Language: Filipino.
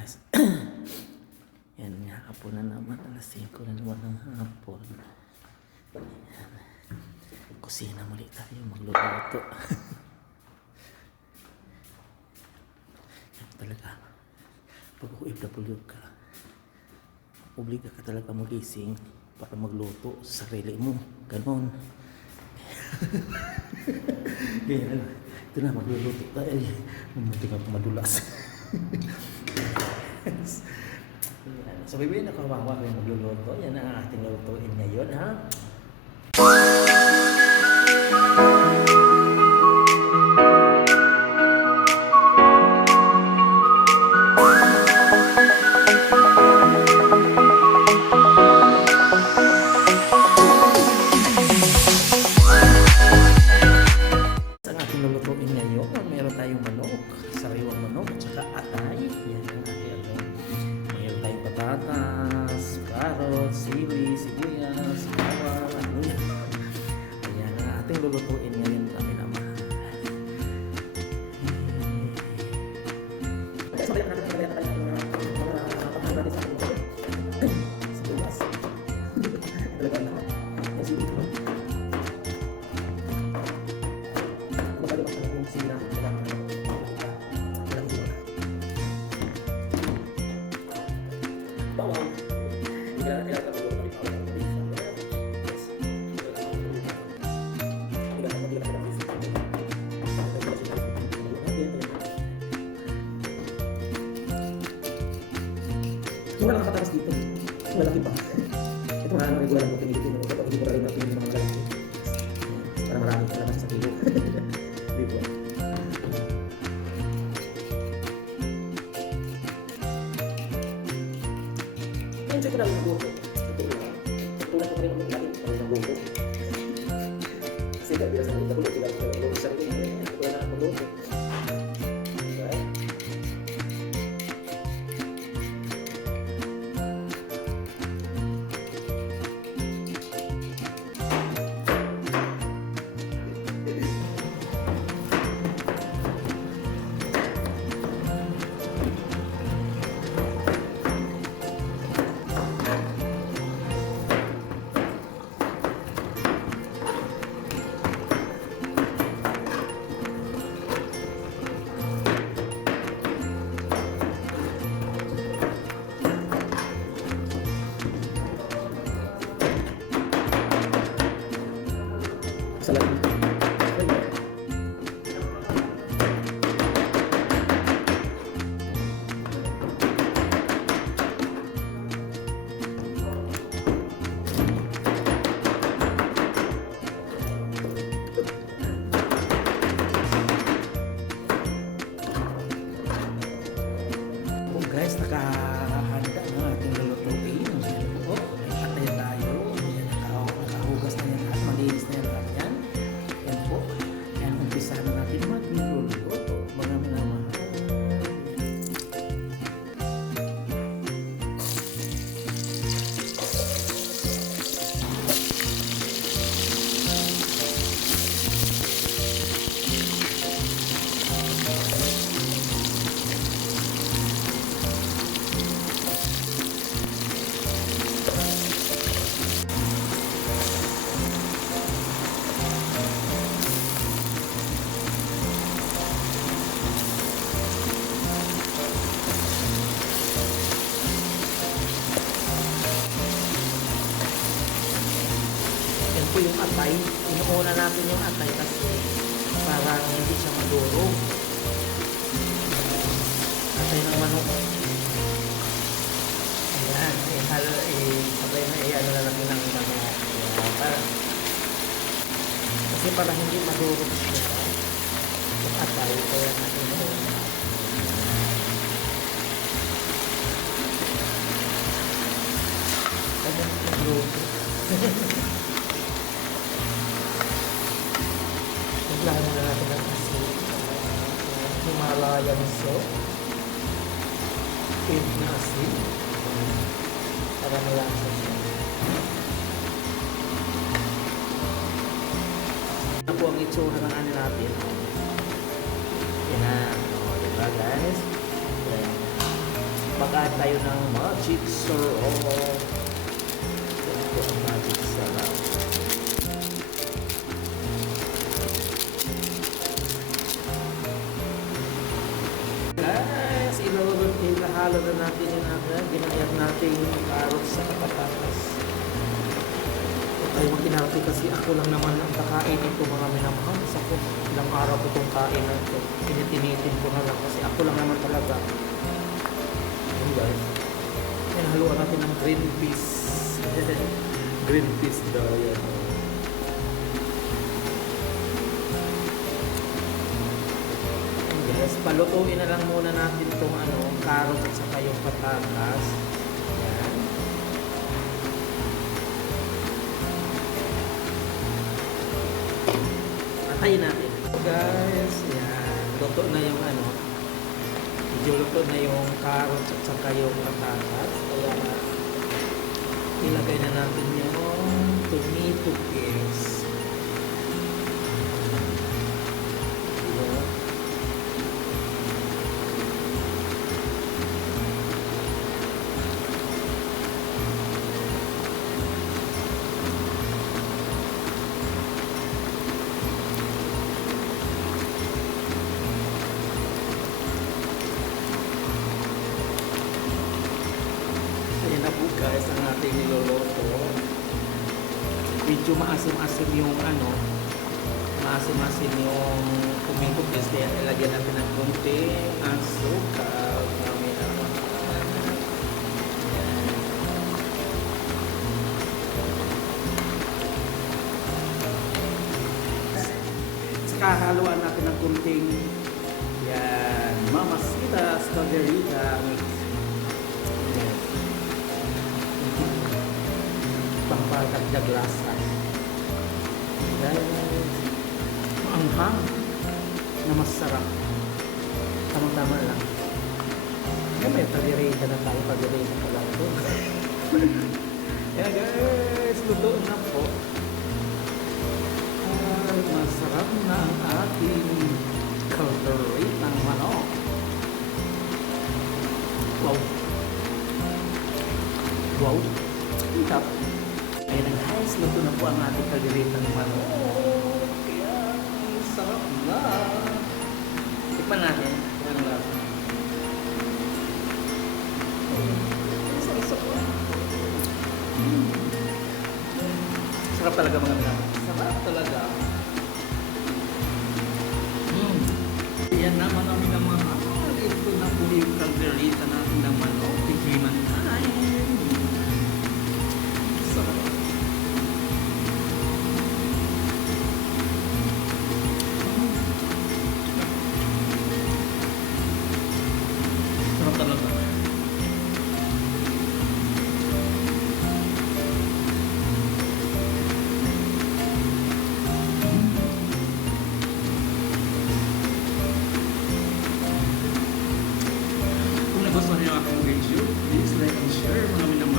guys. Yan nga, hapon na naman. Alas 5 na naman ng hapon. Yan. Kusina muli tayo, magluluto. Yan talaga. Pag OFW ka, obliga ka talaga magising para magluto sa sarili mo. Ganon. Yan. Ito na, magluluto tayo. Mamuti nga madulas. So, bibi na kawawa kayo magluluto. Yan ang ating lutuin ngayon, ha? Ang ating lulutuin ngayon, meron tayong manok, sariwang manok, at saka atay. Yan ang ating ano. Meron tayong patatas, carrots, sili, sibuyas, bawang, ano yan. Ayan ang ating lulutuin ngayon, kami naman. Wala kang katakas dito. Malaki pa. Ito nga, regular mo pinigit mo. Kapag hindi mo rin natin yung mga malaki. Para marami ka naman sa kilo. Dito. Enjoy ko na rin ang buko. Ito lang. Tulad ko rin ang mga ng buko. Kasi dahil sa mga buko, kailangan ko ng buko sa rin. Ito na ang buko. Salamat. Oh guys, nakahanda na ating lulutuin. Oh, atay tayo. Nakahugas na yan at malinis na yan lahat yan. Yan po. Yan, umpisa na natin magluluto. Mga minamahal. Yan po yung atay. Inuuna natin yung atay kasi parang hindi siya madurog. Atay ng manok. Ayan. Sabay na ano na natin ng manok. Ayan. Kasi para hindi madurog siya. Yung atay. Kaya natin inuuna. Kaya madurog. Lalo na natin ang asin. Himalayan salt. Pin na asin. Para malasa siya. Ito po ang itsura ng ano natin. Yan na. O, diba guys? Yan. mag-add tayo ng magic syrup. Yan po ang magic syrup. Guys, ilahalo na natin yung ginayat natin yung carrots sa patatas. Huwag tayo mag-inarte kasi ako lang naman ang kakain ito mga minamahal. Ako, ilang araw ko itong kain na ito. Tinitinitin ko na lang kasi ako lang naman talaga. Ayan guys. Ayan, haluan natin ng green peas. Green peas daw yan. Yes, palutuin na lang muna natin itong carrots at saka yung patatas. Yan. Patayin natin. So guys, yan. Luto na yung medyo luto na yung carrots at saka yung patatas. Kaya ilagay na natin yung tomato paste. Ayan na po guys ang ating niloloto. Medyo maasim-asim yung maasim-asim yung tomato paste. Kaya ilagyan natin ng konting asukal. Kami naman. Saka haluan natin ng konting yan, Mamacita Strawberita mix. Pampagdagdag lasa. Guys, maanghang na masarap. Tama-tama lang. May pag-irita na tayo. Pag-irita pa lang ito. Kaya guys, luto na po. Ay, masarap na ang ating kalderitang manok. Wow. Wow. Tap. Ayan na guys, luto na po ang ating kalderitang manok. Kaya, sarap na. Tikman natin. Ano lasa? Sarap talaga mga minamahal. Sarap talaga. Yan naman ang minamahal. Ito na po yung kalderita natin ng manok. Tikiman tayo. Sarap. Sarap talaga. Kung nagustuhan niyo ang aking video, please like and share mga minamahal.